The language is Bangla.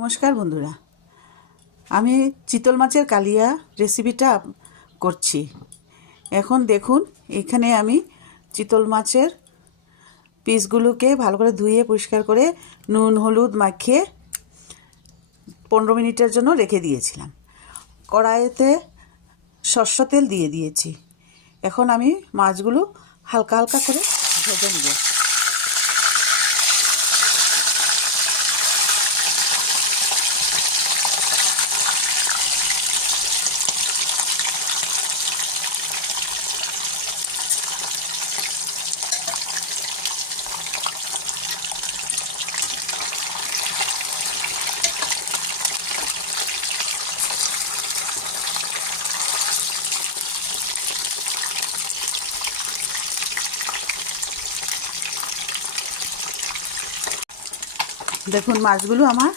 নমস্কার বন্ধুরা, আমি চিতল মাছের কালিয়া রেসিপিটা করছি। এখন দেখুন, এখানে আমি চিতল মাছের পিসগুলোকে ভালো করে ধুয়ে পরিষ্কার করে নুন হলুদ মাখিয়ে 15 মিনিটের জন্য রেখে দিয়েছিলাম। কড়াইতে সরষের তেল দিয়ে দিয়েছি। এখন আমি মাছগুলো হালকা হালকা করে ভেজে নেব। দেখুন, মাছগুলো আমার